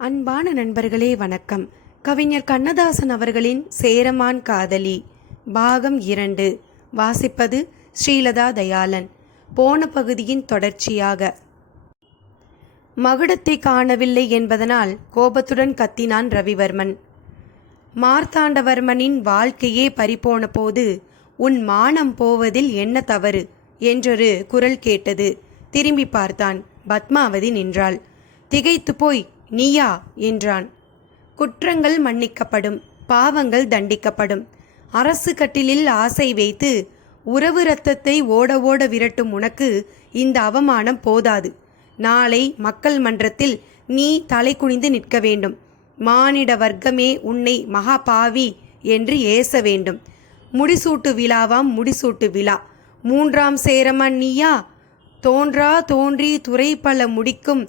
அன்பான நண்பர்களே வணக்கம். கவிஞர் கண்ணதாசன் அவர்களின் சேரமான் காதலி பாகம் இரண்டு வாசிப்பது ஸ்ரீலதா தயாளன். போன பகுதியின் தொடர்ச்சியாக. மகுடத்தை காணவில்லை என்பதனால் கோபத்துடன் கத்தினான் ரவிவர்மன். மார்த்தாண்டவர்மனின் வாழ்க்கையே பறிபோன போது உன் மானம் போவதில் என்ன தவறு என்றொரு குரல் கேட்டது. திரும்பி பார்த்தான். பத்மாவதி நின்றாள். திகைத்து போய் நீயா என்றான். குற்றங்கள் மன்னிக்கப்படும் பாவங்கள் தண்டிக்கப்படும். அரசு கட்டிலில் ஆசை வைத்து உறவு ரத்தத்தை ஓட ஓட விரட்டும் உனக்கு இந்த அவமானம் போதாது. நாளை மக்கள் மன்றத்தில் நீ தலை குனிந்து நிற்க வேண்டும். மானிட வர்க்கமே உன்னை மகா பாவி என்று ஏச வேண்டும். முடிசூட்டு விழாவாம் முடிசூட்டு விழா. மூன்றாம் சேரமன் நீயா? தோன்றா தோன்றி துறை பல முடிக்கும்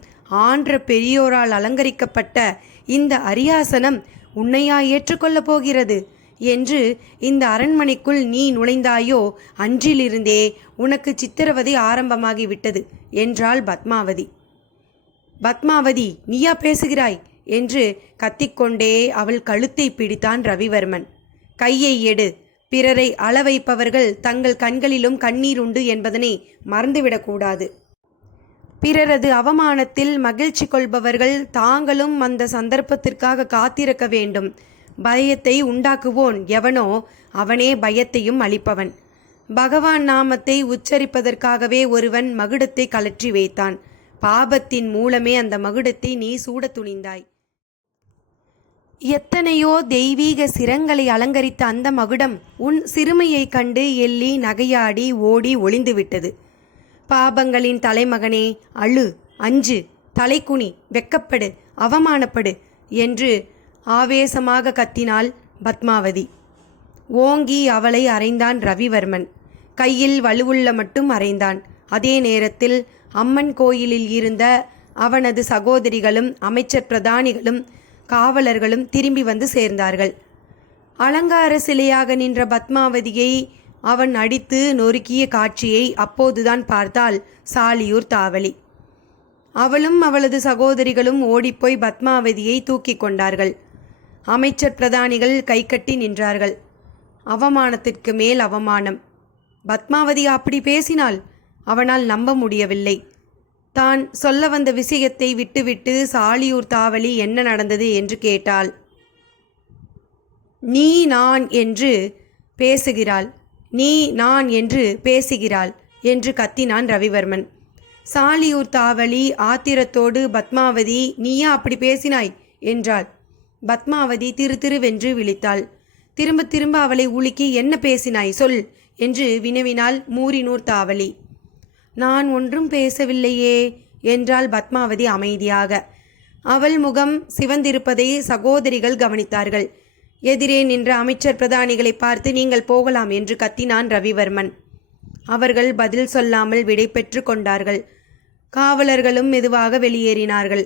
ஆன்ற பெரியோரால் அலங்கரிக்கப்பட்ட இந்த அரியாசனம் உன்னையா ஏற்றுக்கொள்ளப் போகிறது. என்று இந்த அரண்மனைக்குள் நீ நுழைந்தாயோ அன்றிலிருந்தே உனக்கு சித்திரவதை ஆரம்பமாகிவிட்டது என்றாள் பத்மாவதி. பத்மாவதி நீயா பேசுகிறாய்? என்று கத்திக்கொண்டே அவள் கழுத்தை பிடித்தான் ரவிவர்மன். கையை எடு பிறரை அளவைப்பவர்கள் தங்கள் கண்களிலும் கண்ணீர் உண்டு என்பதனை மறந்துவிடக்கூடாது. பிறரது அவமானத்தில் மகிழ்ச்சி கொள்பவர்கள் தாங்களும் அந்த சந்தர்ப்பத்திற்காக காத்திருக்க வேண்டும். பயத்தை உண்டாக்குவோன் எவனோ அவனே பயத்தையும் அளிப்பவன். பகவான் நாமத்தை உச்சரிப்பதற்காகவே ஒருவன் மகுடத்தை கலற்றி வைத்தான். பாபத்தின் மூலமே அந்த மகுடத்தை நீ சூடத் துணிந்தாய். எத்தனையோ தெய்வீக சிரங்களை அலங்கரித்த அந்த மகுடம் உன் சிறுமையைக் கண்டு எள்ளி நகையாடி ஓடி ஒளிந்துவிட்டது. பாபங்களின் தலைமகனே அழு அஞ்சு தலைக்குனி வெக்கப்படு அவமானப்படு என்று ஆவேசமாக கத்தினாள் பத்மாவதி. ஓங்கி அவளை அறைந்தான் ரவிவர்மன். கையில் வலுவுள்ள மட்டும் அறைந்தான். அதே நேரத்தில் அம்மன் கோயிலில் இருந்த அவனது சகோதரிகளும் அமைச்சர் பிரதானிகளும் காவலர்களும் திரும்பி வந்து சேர்ந்தார்கள். அலங்கார சிலையாக நின்ற பத்மாவதியை அவன் அடித்து நொறுக்கிய காட்சியை அப்போதுதான் பார்த்தாள் சாலியூர் தாவலி அவளும் அவளது சகோதரிகளும் ஓடிப்போய் பத்மாவதியை தூக்கிக் கொண்டார்கள். அமைச்சர் பிரதானிகள் கைகட்டி நின்றார்கள். அவமானத்திற்கு மேல் அவமானம். பத்மாவதி அப்படி பேசினாள் அவனால் நம்ப முடியவில்லை. தான் சொல்ல வந்த விஷயத்தை விட்டுவிட்டு சாலியூர் தாவலி என்ன நடந்தது என்று கேட்டாள். நீ நான் என்று பேசுகிறாள். நீ நான் என்று பேசுகிறாள் என்று கத்தினான் ரவிவர்மன். சாலியூர் தாவளி ஆத்திரத்தோடு பத்மாவதி நீயா அப்படி பேசினாய்? என்றாள். பத்மாவதி திரு திருவென்று விழித்தாள். திரும்ப திரும்ப அவளை உலுக்கி என்ன பேசினாய்? சொல் என்று வினவினாள் மூரினூர் தாவளி நான் ஒன்றும் பேசவில்லையே என்றாள் பத்மாவதி அமைதியாக. அவள் முகம் சிவந்திருப்பதை சகோதரிகள் கவனித்தார்கள். எதிரே நின்ற அமைச்சர் பிரதானிகளை பார்த்து நீங்கள் போகலாம் என்று கத்தினான் ரவிவர்மன். அவர்கள் பதில் சொல்லாமல் விடை பெற்று கொண்டார்கள். காவலர்களும் மெதுவாக வெளியேறினார்கள்.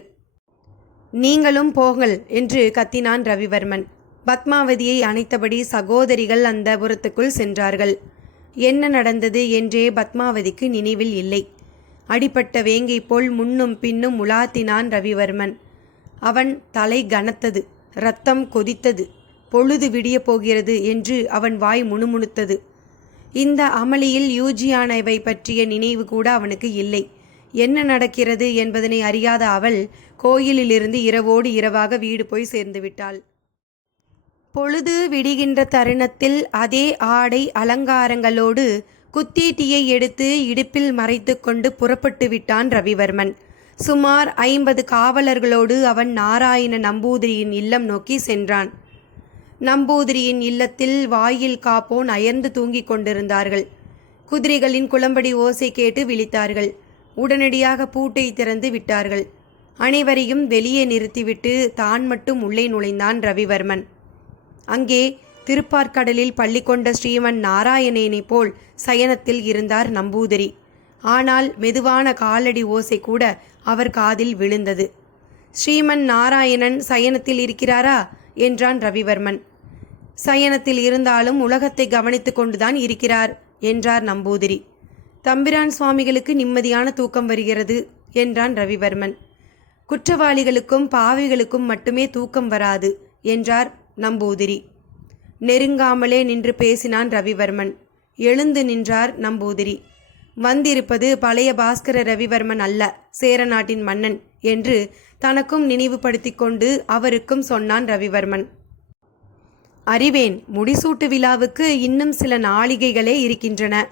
நீங்களும் போங்கள் என்று கத்தினான் ரவிவர்மன். பத்மாவதியை அணைத்தபடி சகோதரிகள் அந்த புறத்துக்குள் சென்றார்கள். என்ன நடந்தது? என்றே பத்மாவதிக்கு நினைவில் இல்லை. அடிபட்ட வேங்கை போல் முன்னும் பின்னும் உலாத்தினான் ரவிவர்மன். அவன் தலை கனத்தது ரத்தம் கொதித்தது. பொழுது விடியப் போகிறது என்று அவன் வாய் முணுமுணுத்தது. இந்த அமளியில் யூஜியானவை பற்றிய நினைவு கூட அவனுக்கு இல்லை. என்ன நடக்கிறது என்பதனை அறியாத அவள் கோயிலிலிருந்து இரவோடு இரவாக வீடு போய் சேர்ந்து விட்டாள். பொழுது விடுகின்ற தருணத்தில் அதே ஆடை அலங்காரங்களோடு குத்தீட்டியை எடுத்து இடுப்பில் மறைத்து கொண்டு புறப்பட்டு விட்டான் ரவிவர்மன். சுமார் ஐம்பது காவலர்களோடு அவன் நாராயண நம்பூதிரியின் இல்லம் நோக்கி சென்றான். நம்பூதிரியின் இல்லத்தில் வாயில் காப்போன் அயர்ந்து தூங்கிக் கொண்டிருந்தார்கள். குதிரைகளின் குளம்படி ஓசை கேட்டு விழித்தார்கள். உடனடியாக பூட்டை திறந்து விட்டார்கள். அனைவரையும் வெளியே நிறுத்திவிட்டு தான் மட்டும் உள்ளே நுழைந்தான் ரவிவர்மன். அங்கே திருப்பார்க்கடலில் பள்ளி கொண்ட ஸ்ரீமன் நாராயணேனை போல் சயனத்தில் இருந்தார் நம்பூதிரி. ஆனால் மெதுவான காலடி ஓசை கூட அவர் காதில் விழுந்தது. ஸ்ரீமன் நாராயணன் சயனத்தில் இருக்கிறாரா? என்றான் ரவிவர்மன். சயனத்தில் இருந்தாலும் உலகத்தை கவனித்து கொண்டுதான் இருக்கிறார் என்றார் நம்பூதிரி. தம்பிரான் சுவாமிகளுக்கு நிம்மதியான தூக்கம் வருகிறது என்றான் ரவிவர்மன். குற்றவாளிகளுக்கும் பாவிகளுக்கும் மட்டுமே தூக்கம் வராது என்றார் நம்பூதிரி. நெருங்காமலே நின்று பேசினான் ரவிவர்மன். எழுந்து நின்றார் நம்பூதிரி. வந்திருப்பது பழைய பாஸ்கர ரவிவர்மன் அல்ல சேர நாட்டின் மன்னன் என்று தனக்கும் நினைவுபடுத்திக் கொண்டு அவருக்கும் சொன்னான் ரவிவர்மன். அறிவேன். முடிசூட்டு விழாவுக்கு இன்னும் சில நாளிகைகளே இருக்கின்றன.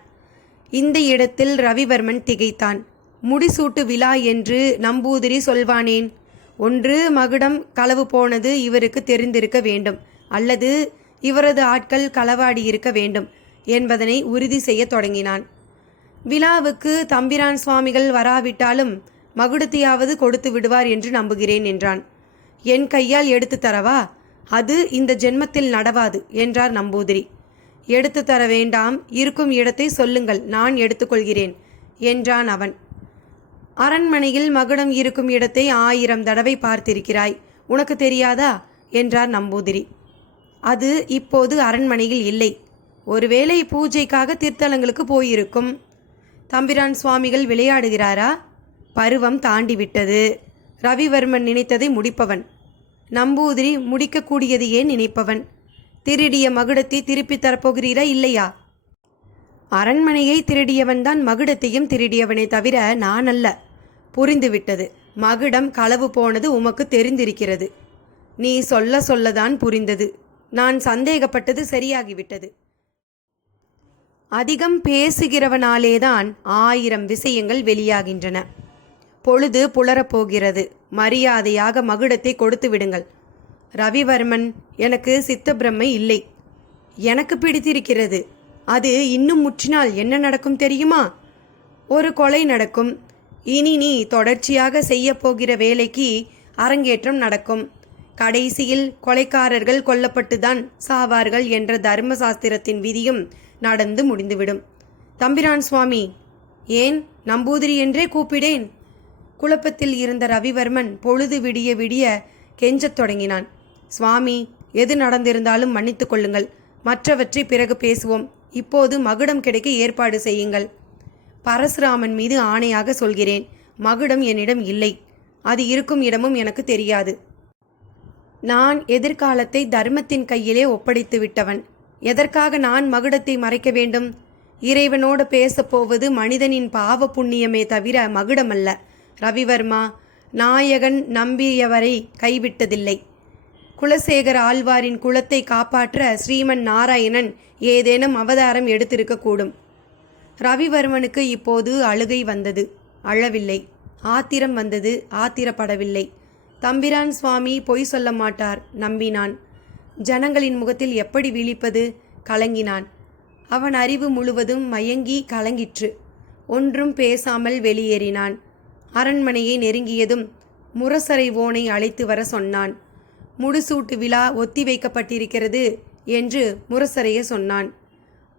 இந்த இடத்தில் ரவிவர்மன் திகைத்தான். முடிசூட்டு விழா என்று நம்பூதிரி சொல்வானேன். ஒன்று மகுடம் களவு போனது இவருக்கு தெரிந்திருக்க வேண்டும். அல்லது இவரது ஆட்கள் களவாடி இருக்க வேண்டும் என்பதனை உறுதி செய்யத் தொடங்கினான். விழாவுக்கு தம்பிரான் சுவாமிகள் வராவிட்டாலும் மகுடத்தையாவது கொடுத்து விடுவார் என்று நம்புகிறேன் என்றான். என் கையால் எடுத்து தரவா? அது இந்த ஜென்மத்தில் நடவாது என்றார் நம்பூதிரி. எடுத்து தர வேண்டாம் இருக்கும் இடத்தை சொல்லுங்கள் நான் எடுத்துக்கொள்கிறேன் என்றான் அவன். அரண்மனையில் மகுடம் இருக்கும் இடத்தை ஆயிரம் தடவை பார்த்திருக்கிறாய் உனக்கு தெரியாதா என்றார் நம்பூதிரி. அது இப்போது அரண்மனையில் இல்லை. ஒருவேளை பூஜைக்காக தீர்த்தலங்களுக்கு போயிருக்கும். தம்பிரான் சுவாமிகள் விளையாடுகிறாரா? பருவம் தாண்டிவிட்டது. ரவிவர்மன் நினைத்ததை முடிப்பவன். நம்பூதிரி முடிக்கக்கூடியதையே நினைப்பவன்? திருடிய மகுடத்தை திருப்பித் தரப்போகிறீரா இல்லையா? அரண்மனையை திருடியவன்தான் மகுடத்தையும் திருடியவனை தவிர நான் அல்ல புரிந்துவிட்டது. மகுடம் களவு போனது உமக்கு தெரிந்திருக்கிறது. நீ சொல்ல சொல்லதான் புரிந்தது. நான் சந்தேகப்பட்டது சரியாகிவிட்டது. அதிகம் பேசுகிறவனாலேதான் ஆயிரம் விஷயங்கள் வெளியாகின்றன. பொழுது புலரப்போகிறது. மரியாதையாக மகுடத்தை கொடுத்து விடுங்கள். ரவிவர்மன் எனக்கு சித்தப்பிரமை இல்லை. எனக்கு பிடித்திருக்கிறது. அது இன்னும் முற்றினால் என்ன நடக்கும் தெரியுமா? ஒரு கொலை நடக்கும். இனி நீ தொடர்ச்சியாக செய்யப் போகிற வேலைக்கு அரங்கேற்றம் நடக்கும். கடைசியில் கொலைக்காரர்கள் கொல்லப்பட்டுதான் சாவார்கள் என்ற தர்ம சாஸ்திரத்தின் விதியும் நடந்து முடிந்துவிடும். தம்பிரான் சுவாமி ஏன் நம்பூதிரி என்றே கூப்பிடேன்? குழப்பத்தில் இருந்த ரவிவர்மன் பொழுது விடிய விடிய கெஞ்சத் தொடங்கினான். சுவாமி எது நடந்திருந்தாலும் மன்னித்துக் கொள்ளுங்கள். மற்றவற்றை பிறகு பேசுவோம். இப்போது மகுடம் கிடைக்க ஏற்பாடு செய்யுங்கள். பரசுராமன் மீது ஆணையாக சொல்கிறேன். மகுடம் என்னிடம் இல்லை. அது இருக்கும் இடமும் எனக்கு தெரியாது. நான் எதிர்காலத்தை தர்மத்தின் கையிலே ஒப்படைத்து விட்டவன். எதற்காக நான் மகுடத்தை மறைக்க வேண்டும்? இறைவனோடு பேசப்போவது மனிதனின் பாவ புண்ணியமே தவிர மகுடமல்ல. ரவிவர்மா நாயகன் நம்பியவரை கைவிட்டதில்லை. குலசேகர ஆழ்வாரின் குலத்தை காப்பாற்ற ஸ்ரீமன் நாராயணன் ஏதேனும் அவதாரம் எடுத்திருக்கக்கூடும். ரவிவர்மனுக்கு இப்போது அழுகை வந்தது. அழவில்லை. ஆத்திரம் வந்தது. ஆத்திரப்படவில்லை. தம்பிரான் சுவாமி பொய் சொல்ல மாட்டார் நம்பினான். ஜனங்களின் முகத்தில் எப்படி விழிப்பது? கலங்கினான். அவன் அறிவு முழுவதும் மயங்கி கலங்கிற்று. ஒன்றும் பேசாமல் வெளியேறினான். அரண்மனையை நெருங்கியதும் முரசரை ஓனை அழைத்து வர சொன்னான். முடிசூட்டு விழா ஒத்தி வைக்கப்பட்டிருக்கிறது என்று முரசறைய சொன்னான்.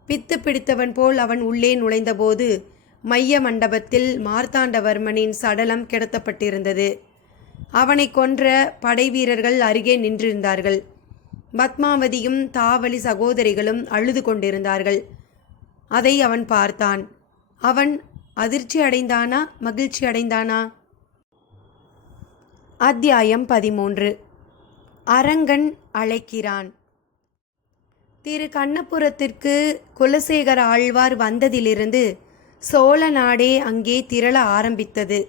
பித்து பிடித்தவன் போல் அவன் உள்ளே நுழைந்தபோது மைய மண்டபத்தில் மார்த்தாண்டவர்மனின் சடலம் கிடத்தப்பட்டிருந்தது. அவனை கொன்ற படைவீரர்கள் அருகே நின்றிருந்தார்கள். பத்மாவதியும் தாவலி சகோதரிகளும் அழுது கொண்டிருந்தார்கள். அதை அவன் பார்த்தான். அவன் அதிர்ச்சி அடைந்தானா மகிழ்ச்சி அடைந்தானா? அத்தியாயம் பதிமூன்று. அரங்கன் அழைக்கிறான். திரு கண்ணபுரத்திற்கு குலசேகர ஆழ்வார் வந்ததிலிருந்து சோழ நாடே அங்கே திரள ஆரம்பித்தது.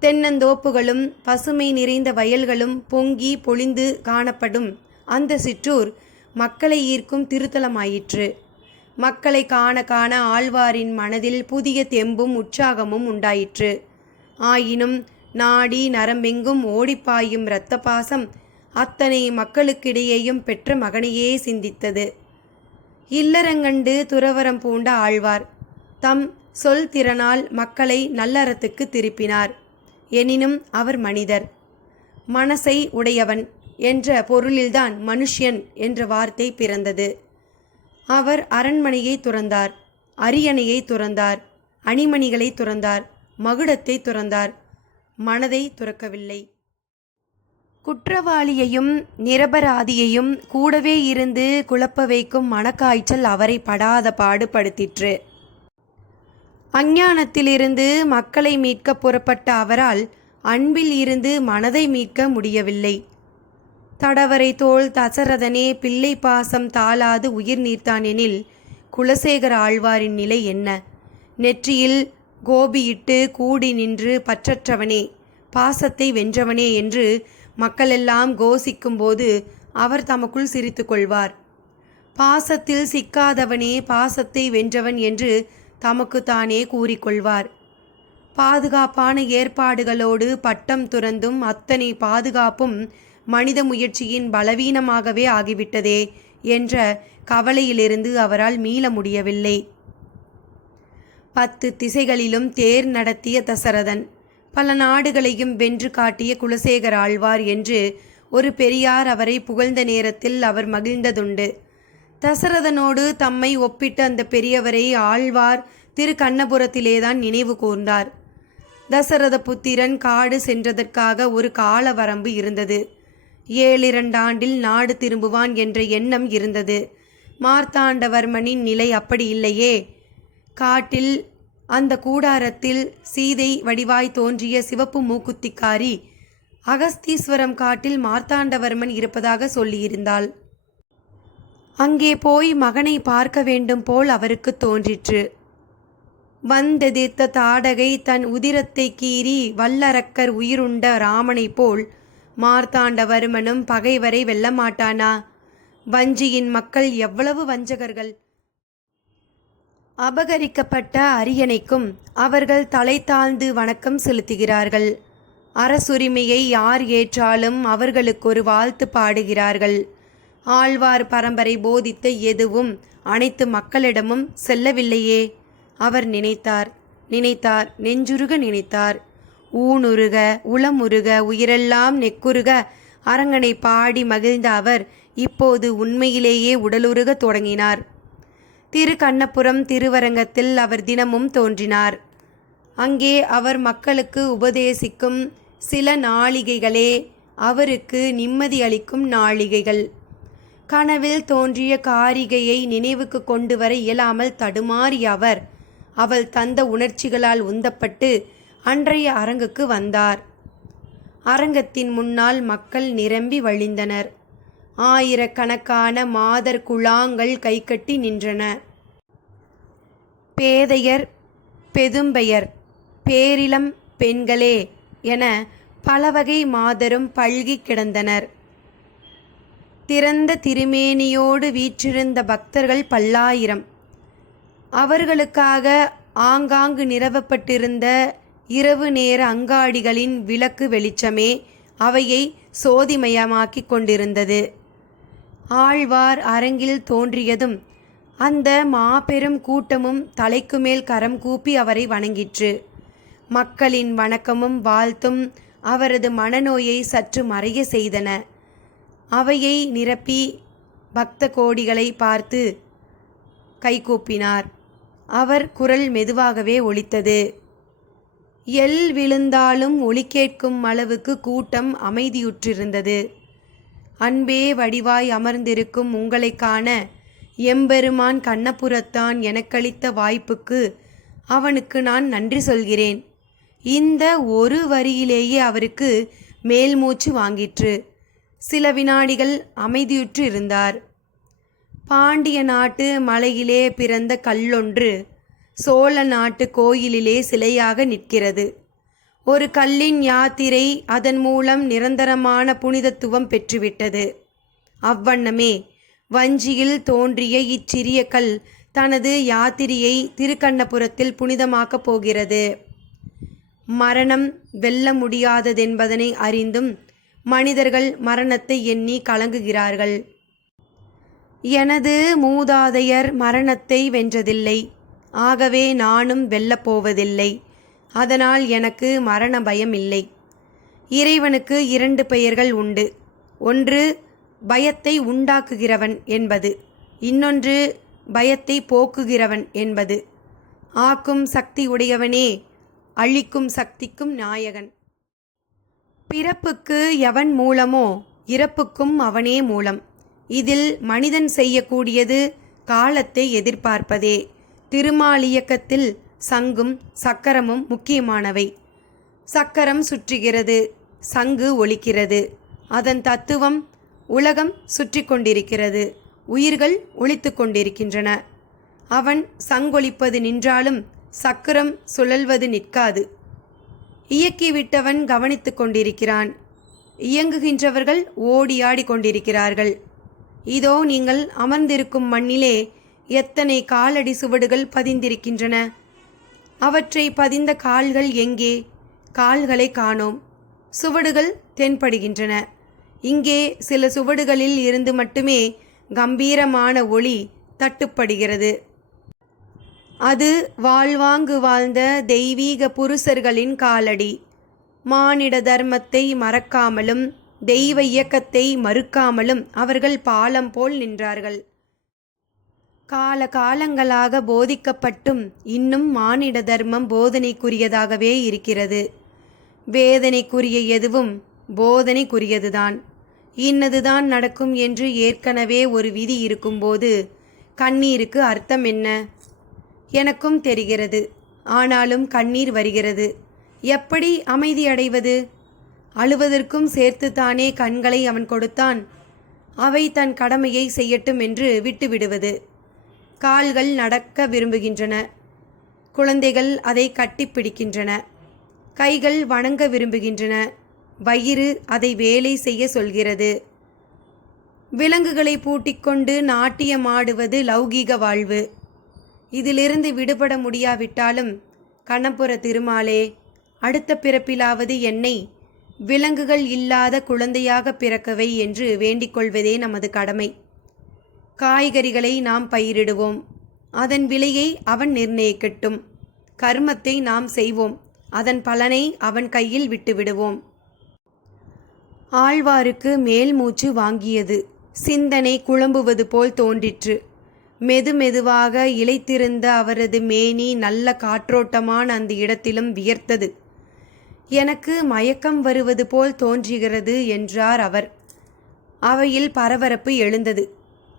தென்னந்தோப்புகளும் பசுமை நிறைந்த வயல்களும் பொங்கி பொழிந்து காணப்படும் அந்த சிற்றூர் மக்களை ஈர்க்கும் திருத்தலமாயிற்று. மக்களை காண காண ஆழ்வாரின் மனதில் புதிய தெம்பும் உற்சாகமும் உண்டாயிற்று. ஆயினும் நாடி நரம்பெங்கும் ஓடிப்பாயும் இரத்த பாசம் அத்தனை மக்களுக்கிடையேயும் பெற்ற மகனையே சிந்தித்தது. இல்லறங்கண்டு துறவரம் பூண்ட ஆழ்வார் தம் சொல் திறனால் மக்களை நல்லறத்துக்கு திருப்பினார். எனினும் அவர் மனிதர். மனசை உடையவன் என்ற பொருளில்தான் மனுஷ்யன் என்ற வார்த்தை பிறந்தது. அவர் அரண்மனையை துறந்தார் அரியணையை துறந்தார் அணிமணிகளை துறந்தார் மகுடத்தை துறந்தார் மனதை துறக்கவில்லை. குற்றவாளியையும் நிரபராதியையும் கூடவே இருந்து குழப்ப வைக்கும் மனக்காய்ச்சல் அவரை படாத பாடுபடுத்திற்று. அஞ்ஞானத்திலிருந்து மக்களை மீட்க புறப்பட்ட அவரால் அன்பில் இருந்து மனதை மீட்க முடியவில்லை. தடவரை தோல் தசரதனே பிள்ளை பாசம் தாளாது உயிர் நீர்த்தான் எனில் குலசேகர ஆழ்வாரின் நிலை என்ன? நெற்றியில் கோபியிட்டு கூடி நின்று பற்றற்றவனே பாசத்தை வென்றவனே என்று மக்களெல்லாம் கோசிக்கும்போது அவர் தமக்குள் சிரித்து கொள்வார். பாசத்தில் சிக்காதவனே பாசத்தை வென்றவன் என்று தமக்கு தானே கூறிக்கொள்வார் பாதுகாப்பான ஏற்பாடுகளோடு பட்டம் துறந்தும் அத்தனை பாதுகாப்பும் மனித முயற்சியின் பலவீனமாகவே ஆகிவிட்டதே என்ற கவலையிலிருந்து அவரால் மீள முடியவில்லை. பத்து திசைகளிலும் தேர் நடத்திய தசரதன் பல நாடுகளையும் வென்று காட்டிய குலசேகர் ஆழ்வார் என்று ஒரு பெரியார் அவரை புகழ்ந்த நேரத்தில் அவர் மகிழ்ந்ததுண்டு. தசரதனோடு தம்மை ஒப்பிட்ட அந்த பெரியவரை ஆழ்வார் திரு கண்ணபுரத்திலேதான் நினைவு கூர்ந்தார். தசரத புத்திரன் காடு சென்றதற்காக ஒரு கால வரம்பு இருந்தது. ஏழிரண்டாண்டில் நாடு திரும்புவான் என்ற எண்ணம் இருந்தது. மார்த்தாண்டவர்மனின் நிலை அப்படி இல்லையே. காட்டில் அந்த கூடாரத்தில் சீதை வடிவாய் தோன்றிய சிவப்பு மூக்குத்திக்காரி அகஸ்தீஸ்வரம் காட்டில் மார்த்தாண்டவர்மன் இருப்பதாக சொல்லியிருந்தாள். அங்கே போய் மகனை பார்க்க வேண்டும் போல் அவருக்கு தோன்றிற்று. வந்தெதிர்த்த தாடகை தன் உதிரத்தை கீறி வல்லரக்கர் உயிருண்ட ராமனைப் போல் மார்த்தாண்டவர்மனும் பகைவரை வெல்லமாட்டானா? வஞ்சியின் மக்கள் எவ்வளவு வஞ்சகர்கள்? அபகரிக்கப்பட்ட அரியணைக்கும் அவர்கள் தலை தாழ்ந்து வணக்கம் செலுத்துகிறார்கள். அரசுரிமையை யார் ஏற்றாலும் அவர்களுக்கு ஒரு வாழ்த்து பாடுகிறார்கள். ஆழ்வார் பரம்பரை போதித்த எதுவும் அனைத்து மக்களிடமும் செல்லவில்லையே. அவர் நினைத்தார் நினைத்தார் நெஞ்சுருக நினைத்தார். ஊனுருக உளமுருக உயிரெல்லாம் நெக்குருக. அரங்கனை பாடி மகிழ்ந்த அவர் இப்போது உண்மையிலேயே உடலுருக தொடங்கினார். திரு கண்ணபுரம் திருவரங்கத்தில் அவர் தினமும் தோன்றினார். அங்கே அவர் மக்களுக்கு உபதேசிக்கும் சில நாளிகைகளே அவருக்கு நிம்மதி அளிக்கும் நாளிகைகள். கனவில் தோன்றிய காரிகையை நினைவுக்கு கொண்டு வர இயலாமல் தடுமாறிய அவர் அவள் தந்த உணர்ச்சிகளால் உந்தப்பட்டு அன்றைய அரங்குக்கு வந்தார். அரங்கத்தின் முன்னால் மக்கள் நிரம்பி வழிந்தனர். ஆயிரக்கணக்கான மாதர் குழாங்கள் கைகட்டி நின்றன. பேதையர் பெதும்பெயர் பேரிளம் பெண்களே என பலவகை மாதரும் பல்கி கிடந்தனர். திறந்த திருமேனியோடு வீற்றிருந்த பக்தர்கள் பல்லாயிரம். அவர்களுக்காக ஆங்காங்கு நிறுவப்பட்டிருந்த இரவு நேர அங்காடிகளின் விளக்கு வெளிச்சமே அவையை சோதிமயமாக்கிக் கொண்டிருந்தது. ஆழ்வார் அரங்கில் தோன்றியதும் அந்த மாபெரும் கூட்டமும் தலைக்கு மேல் கரம் கூப்பி அவரை வணங்கிற்று. மக்களின் வணக்கமும் வாழ்த்தும் அவரது மனநோயை சற்று மறைய செய்தன. அவையை நிரப்பி பக்த கோடிகளை பார்த்து கைகூப்பினார். அவர் குரல் மெதுவாகவே ஒலித்தது. எல் விழுந்தாலும் ஒளி கேட்கும் அளவுக்கு கூட்டம் அமைதியுற்றிருந்தது. அன்பே வடிவாய் அமர்ந்திருக்கும் உங்களை காண எம்பெருமான் கண்ணபுரத்தான் எனக்களித்த வாய்ப்புக்கு அவனுக்கு நான் நன்றி சொல்கிறேன். இந்த ஒரு வரியிலேயே அவருக்கு மேல் மூச்சு வாங்கிற்று. சில வினாடிகள் அமைதியுற்று இருந்தார் பாண்டிய நாட்டு மலையிலே பிறந்த கல்லொன்று சோழ நாட்டு கோயிலிலே சிலையாக நிற்கிறது. ஒரு கல்லின் யாத்திரை அதன் மூலம் நிரந்தரமான புனிதத்துவம் பெற்றுவிட்டது. அவ்வண்ணமே வஞ்சியில் தோன்றிய இச்சிறிய கல் தனது யாத்திரையை திருக்கண்ணபுரத்தில் புனிதமாக்கப் போகிறது. மரணம் வெல்ல முடியாததென்பதனை அறிந்தும் மனிதர்கள் மரணத்தை எண்ணி கலங்குகிறார்கள். எனது மூதாதையர் மரணத்தை வென்றதில்லை. ஆகவே நானும் வெல்லப்போவதில்லை. அதனால் எனக்கு மரண பயம் இல்லை இறைவனுக்கு இரண்டு பெயர்கள் உண்டு. ஒன்று பயத்தை உண்டாக்குகிறவன் என்பது. இன்னொன்று பயத்தை போக்குகிறவன் என்பது. ஆக்கும் சக்தி உடையவனே அழிக்கும் சக்திக்கும் நாயகன். பிறப்புக்கு எவன் மூலமோ இறப்புக்கும் அவனே மூலம். இதில் மனிதன் செய்யக்கூடியது காலத்தை எதிர்பார்ப்பதே. திருமாலியக்கத்தில் சங்கும் சக்கரமும் முக்கியமானவை. சக்கரம் சுற்றுகிறது சங்கு ஒலிக்கிறது. அதன் தத்துவம் உலகம் சுற்றி கொண்டிருக்கிறது உயிர்கள் ஒழித்து கொண்டிருக்கின்றன. அவன் சங்கொலிப்பது நின்றாலும் சக்கரம் சுழல்வது நிற்காது. இயக்கிவிட்டவன் கவனித்து கொண்டிருக்கிறான். இயங்குகின்றவர்கள் ஓடியாடி கொண்டிருக்கிறார்கள். இதோ நீங்கள் அமர்ந்திருக்கும் மண்ணிலே எத்தனை காலடி சுவடுகள் பதிந்திருக்கின்றன? அவற்றை பதிந்த கால்கள் எங்கே? கால்களை காணோம். சுவடுகள் தென்படுகின்றன. இங்கே சில சுவடுகளில் இருந்து மட்டுமே கம்பீரமான ஒளி தட்டுப்படுகிறது. அது வாழ்வாங்கு வாழ்ந்த தெய்வீக புருஷர்களின் காலடி. மானிட தர்மத்தை மறக்காமலும் தெய்வ இயக்கத்தை மறுக்காமலும் அவர்கள் பாலம் போல் நின்றார்கள். கால காலங்களாக போதிக்கப்பட்டும் இன்னும் மானிட தர்மம் போதனைக்குரியதாகவே இருக்கிறது. வேதனைக்குரிய எதுவும் போதனைக்குரியதுதான். இன்னதுதான் நடக்கும் என்று ஏற்கனவே ஒரு விதி இருக்கும்போது கண்ணீருக்கு அர்த்தம் என்ன? எனக்கும் தெரிகிறது. ஆனாலும் கண்ணீர் வருகிறது. எப்படி அமைதியடைவது அழுவதற்கும் சேர்த்துத்தானே கண்களை அவன் கொடுத்தான். அவை தன் கடமையை செய்யட்டும் என்று விட்டுவிடுவது. கால்கள் நடக்க விரும்புகின்றன. குழந்தைகள் அதை கட்டிப்பிடிக்கின்றன கைகள் வணங்க விரும்புகின்றன. வயிறு அதை வேலை செய்ய சொல்கிறது. விலங்குகளை பூட்டிக்கொண்டு நாட்டியமாடுவது லௌகீக வாழ்வு. இதிலிருந்து விடுபட முடியாவிட்டாலும் கணப்புற திருமாலே அடுத்த பிறப்பிலாவது என்னை விலங்குகள் இல்லாத குழந்தையாக பிறக்கவை என்று வேண்டிக் கொள்வதே நமது கடமை. காய்கறிகளை நாம் பயிரிடுவோம். அதன் விலையை அவன் நிர்ணயிக்கட்டும். கர்மத்தை நாம் செய்வோம். அதன் பலனை அவன் கையில் விட்டுவிடுவோம். ஆழ்வாருக்கு மேல் மூச்சு வாங்கியது. சிந்தனை குழம்புவது போல் தோன்றிற்று. மெது மெதுவாக இழைத்திருந்த அவரது மேனி நல்ல காற்றோட்டமான அந்த இடத்திலும் வியர்த்தது. எனக்கு மயக்கம் வருவது போல் தோன்றுகிறது என்றார் அவர். அவையில் பரபரப்பு எழுந்தது.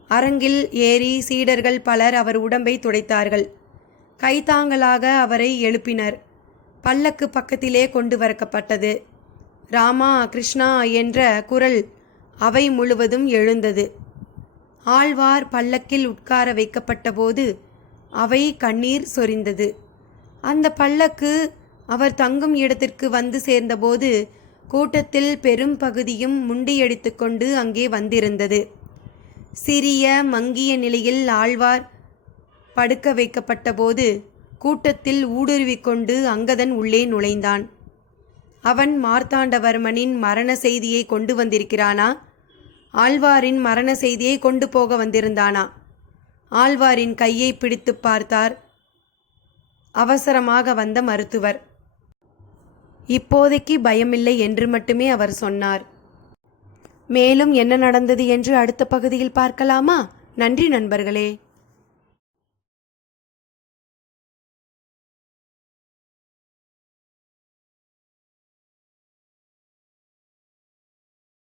அரங்கில் ஏறி சீடர்கள் பலர் அவர் உடம்பை துடைத்தார்கள். கைத்தாங்களாக அவரை எழுப்பினர். பல்லக்கு பக்கத்திலே கொண்டு வரக்கப்பட்டது. ராமா கிருஷ்ணா என்ற குரல் அவை முழுவதும் எழுந்தது. ஆழ்வார் பல்லக்கில் உட்கார வைக்கப்பட்டபோது அவை கண்ணீர் சொரிந்தது. அந்த பல்லக்கு அவர் தங்கும் இடத்திற்கு வந்து சேர்ந்தபோது கூட்டத்தில் பெரும் பகுதியும் முண்டியடித்துக்கொண்டு அங்கே வந்திருந்தது. சிறிய மங்கிய நிலையில் ஆழ்வார் படுக்க வைக்கப்பட்டபோது கூட்டத்தில் ஊடுருவிக்கொண்டு அங்கதன் உள்ளே நுழைந்தான். அவன் மார்த்தாண்டவர்மனின் மரண செய்தியை கொண்டு வந்திருக்கிறானா? ஆழ்வாரின் மரண செய்தியை கொண்டு போக வந்திருந்தானா? ஆழ்வாரின் கையை பிடித்து பார்த்தார் அவசரமாக வந்த மருத்துவர். இப்போதைக்கு பயமில்லை என்று மட்டுமே அவர் சொன்னார். மேலும் என்ன நடந்தது என்று அடுத்த பகுதியில் பார்க்கலாமா? நன்றி நண்பர்களே.